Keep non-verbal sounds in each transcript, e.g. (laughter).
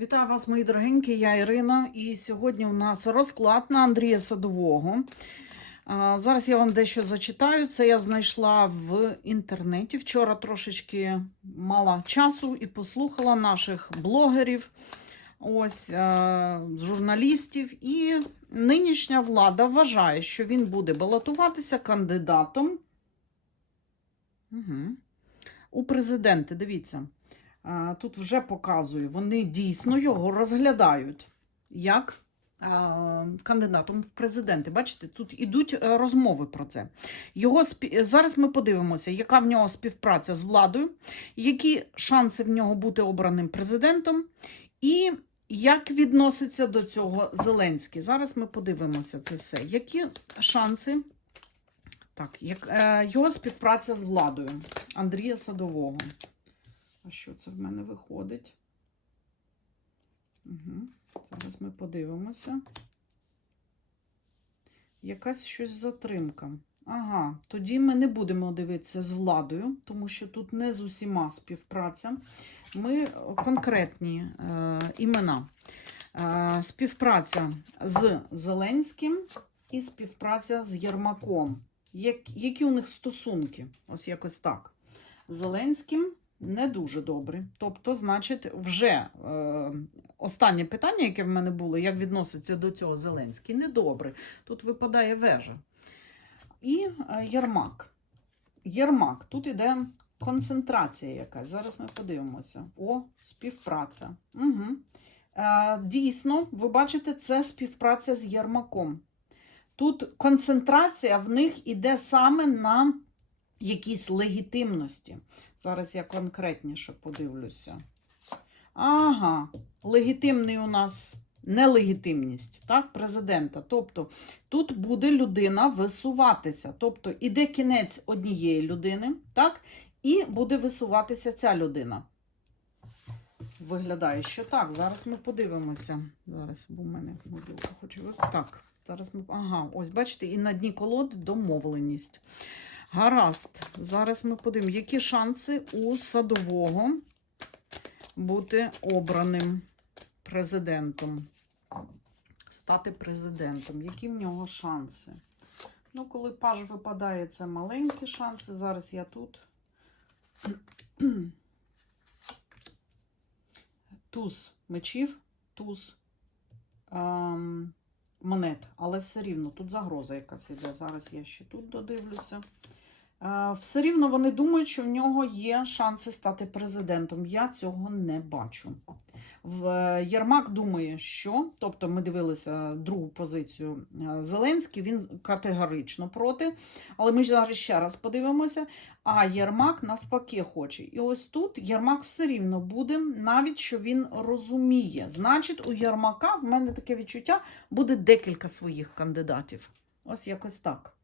Вітаю вас, мої дорогенькі, я Ірина, і сьогодні у нас розклад на Андрія Садового. Зараз я вам дещо зачитаю. Це я знайшла в інтернеті. Вчора трошечки мала часу і послухала наших блогерів, ось е, журналістів. І нинішня влада вважає, що він буде балотуватися кандидатом угу. у президенти. Дивіться. Тут вже показую, вони дійсно його розглядають як кандидатом в президенти. Бачите, тут ідуть е, розмови про це. Його. Зараз ми подивимося, яка в нього співпраця з владою, які шанси в нього бути обраним президентом, і як відноситься до цього Зеленський. Зараз ми подивимося це все. Які шанси? Так, як, е, його співпраця з владою Андрія Садового. А що це в мене виходить? Угу. Зараз ми подивимося. Якась щось затримка. Ага, тоді ми не будемо дивитися з владою, тому що тут не з усіма співпраця. Ми конкретні е, імена. Е, співпраця з Зеленським і співпраця з Єрмаком. Як, які у них стосунки? Ось якось так. Зеленським не дуже добре. Тобто, значить, вже е, останнє питання, яке в мене було, як відноситься до цього Зеленський, недобре. Тут випадає вежа. І е, Єрмак. Єрмак, тут іде концентрація якась. Зараз ми подивимося. О, співпраця. Угу. Е, дійсно, ви бачите, це співпраця з Єрмаком. Тут концентрація в них іде саме на якісь легітимності. Зараз я конкретніше подивлюся. Ага, легітимний у нас нелегітимність так, президента. Тобто тут буде людина висуватися. Тобто іде кінець однієї людини, так, і буде висуватися ця людина. Виглядає, що так. Зараз ми подивимося. Зараз, бо в мене хочу Так, зараз ми. Ага, ось бачите, і на дні колоди домовленість. Гаразд. Зараз ми подивимося, які шанси у садового бути обраним президентом. Стати президентом. Які в нього шанси? Ну, коли паж випадає, це маленькі шанси. Зараз я тут. (clears throat) Туз мечів, туз ем, монет. Але все рівно тут загроза якась іде. Зараз я ще тут додивлюся. Е, Все рівно вони думають, що в нього є шанси стати президентом. Я цього не бачу. Е, Єрмак думає, що, тобто ми дивилися другу позицію е, Зеленський, він категорично проти. Але ми зараз ще раз подивимося. А Єрмак навпаки хоче. І ось тут Єрмак все рівно буде, навіть що він розуміє. Значить, у Єрмака в мене таке відчуття буде декілька своїх кандидатів. Ось якось так.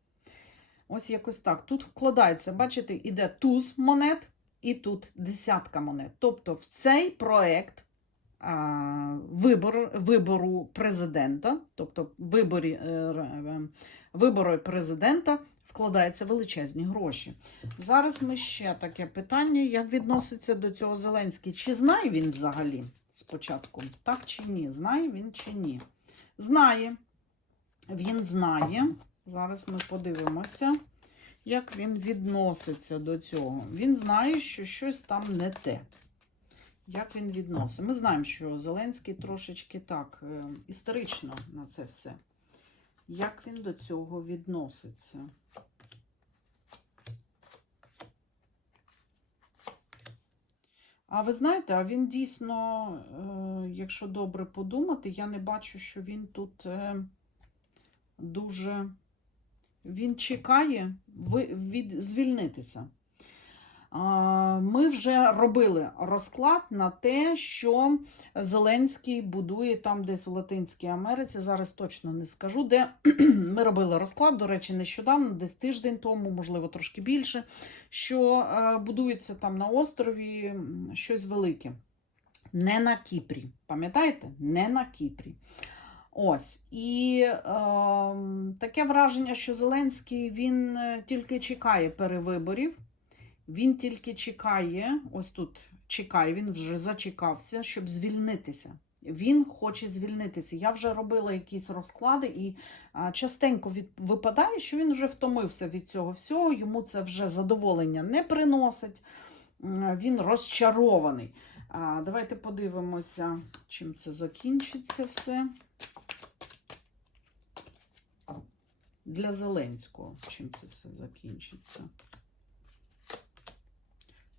Ось якось так. Тут вкладається, бачите, іде туз монет і тут десятка монет. Тобто в цей проект а, вибор, вибору президента, тобто виборі, е, е, вибору президента вкладаються величезні гроші. Зараз ми ще таке питання, як відноситься до цього Зеленський. Чи знає він взагалі спочатку? Так чи ні? Знає він чи ні? Знає. Він знає. Зараз ми подивимося, як він відноситься до цього. Він знає, що щось там не те. Як він відносить? Ми знаємо, що Зеленський трошечки так е, історично на це все. Як він до цього відноситься? А ви знаєте, а він дійсно, е, якщо добре подумати, я не бачу, що він тут е, дуже. Він чекає від звільнитися. Ми вже робили розклад на те, що Зеленський будує там десь в Латинській Америці. Зараз точно не скажу, де (clears throat) ми робили розклад, до речі, нещодавно, десь тиждень тому, можливо, трошки більше, що е, будується там на острові щось велике. Не на Кіпрі. Пам'ятаєте? Не на Кіпрі. Ось. І е, таке враження, що Зеленський він е, тільки чекає перевиборів. Він тільки чекає, ось тут чекає, він вже зачекався, щоб звільнитися. Він хоче звільнитися. Я вже робила якісь розклади, і частенько від, випадає, що він вже втомився від цього всього, йому це вже задоволення не приносить, він розчарований. Давайте подивимося, чим це закінчиться все. Для Зеленського, чим це все закінчиться.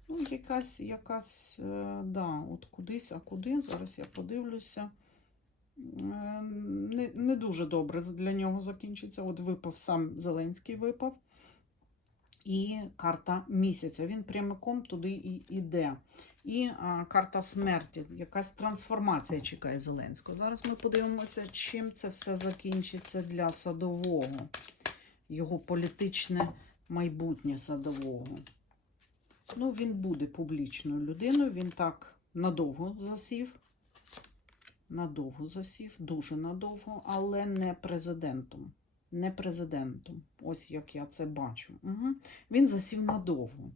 Ну, якась, якась, е, да, от кудись, а куди? Зараз я подивлюся. Е, Не, не дуже добре для нього закінчиться. От випав сам Зеленський випав. І карта місяця. Він прямиком туди і йде. І а, карта смерті, якась трансформація чекає Зеленського. Зараз ми подивимося, чим це все закінчиться для садового, його політичне майбутнє садового. Ну, він буде публічною людиною, він так надовго засів. Надовго засів, дуже надовго, але не президентом. Не президентом. Ось як я це бачу. Угу. Він засів надовго.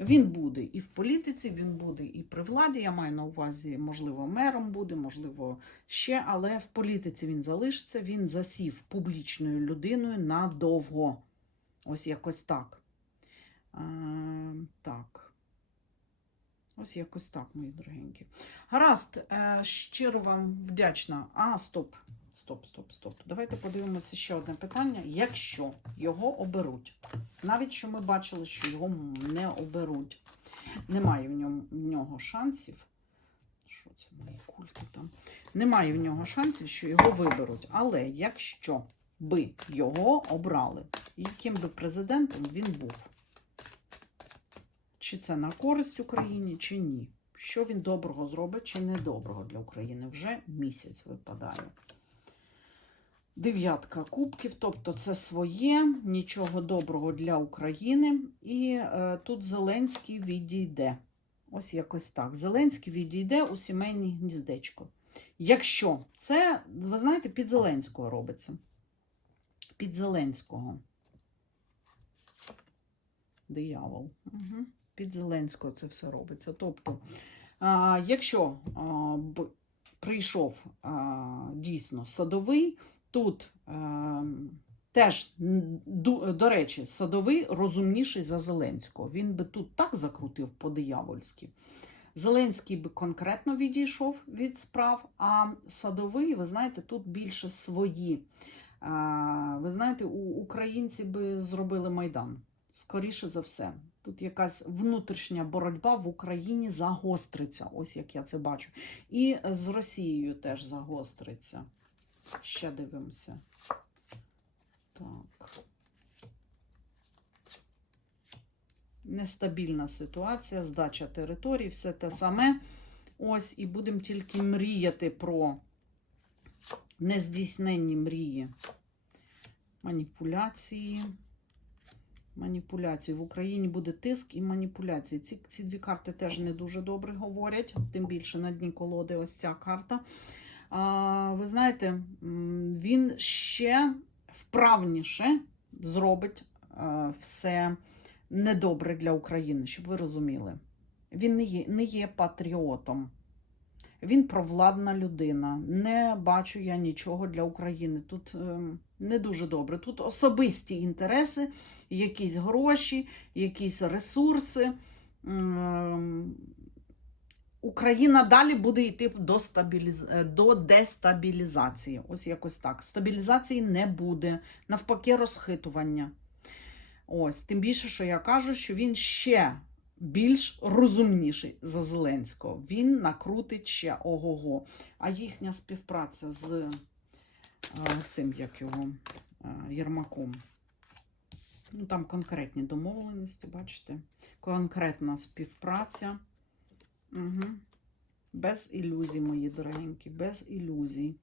Він буде і в політиці, він буде і при владі. Я маю на увазі, можливо, мером буде, можливо, ще, але в політиці він залишиться, він засів публічною людиною надовго. Ось якось так. А, так. Ось якось так, мої дорогенькі. Гаразд, е, щиро вам вдячна. А, стоп, стоп, стоп, стоп. Давайте подивимося ще одне питання. Якщо його оберуть, навіть що ми бачили, що його не оберуть, немає в ньому, в нього шансів. Що це мої кульки там? Немає в нього шансів, що його виберуть. Але якщо би його обрали, яким би президентом він був? Чи це на користь Україні, чи ні? Що він доброго зробить, чи недоброго для України? Вже місяць випадає. Дев'ятка кубків, тобто це своє, нічого доброго для України. І е, тут Зеленський відійде. Ось якось так. Зеленський відійде у сімейне гніздечко. Якщо це, ви знаєте, під Зеленського робиться. Під Зеленського. Диявол. Угу. Під Зеленського це все робиться. Тобто, а, якщо а, б, прийшов а, дійсно садовий, тут а, теж, до речі, садовий розумніший за Зеленського. Він би тут так закрутив по-диявольськи. Зеленський би конкретно відійшов від справ, а садовий, ви знаєте, тут більше свої. А, ви знаєте, у українці би зробили майдан. Скоріше за все. Тут якась внутрішня боротьба в Україні загостриться, ось як я це бачу. І з Росією теж загостриться. Ще дивимося. Так. Нестабільна ситуація, здача територій, все те саме. Ось, і будемо тільки мріяти про нездійсненні мрії, маніпуляції. Маніпуляції. В Україні буде тиск і маніпуляції. Ці, ці дві карти теж не дуже добре говорять, тим більше на дні колоди ось ця карта. Ви знаєте, він ще вправніше зробить все недобре для України, щоб ви розуміли. Він не є, не є патріотом. Він провладна людина. Не бачу я нічого для України. Тут ем, не дуже добре. Тут особисті інтереси, якісь гроші, якісь ресурси. Україна далі буде йти до, стабіліз... е, до дестабілізації. Ось якось так. Стабілізації не буде. Навпаки, розхитування. Ось, тим більше, що я кажу, що він ще більш розумніший за Зеленського. Він накрутить ще ого-го. А їхня співпраця з е, цим, як його, е, Єрмаком. Ну, там конкретні домовленості, бачите? Конкретна співпраця. Угу. Без ілюзій, мої дорогенькі, без ілюзій.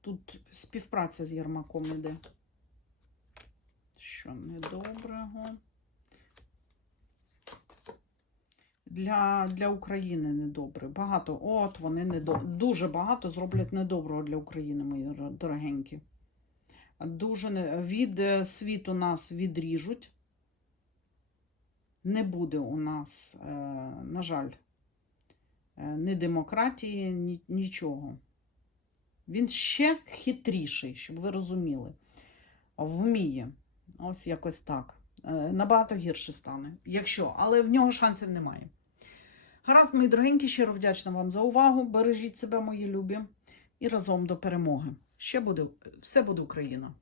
Тут співпраця з Єрмаком іде. Що недоброго. Для, для України недобре. Багато. От вони недо... дуже багато зроблять недоброго для України, мої дорогенькі. Дуже від е, світу нас відріжуть. Не буде у нас, е, на жаль, е, ні демократії, ні, нічого. Він ще хитріший, щоб ви розуміли. Вміє. Ось якось так. Е, Набагато гірше стане. Якщо, але в нього шансів немає. Гаразд, мої дорогенькі, щиро вдячна вам за увагу. Бережіть себе, мої любі, і разом до перемоги. Ще буде все буде Україна.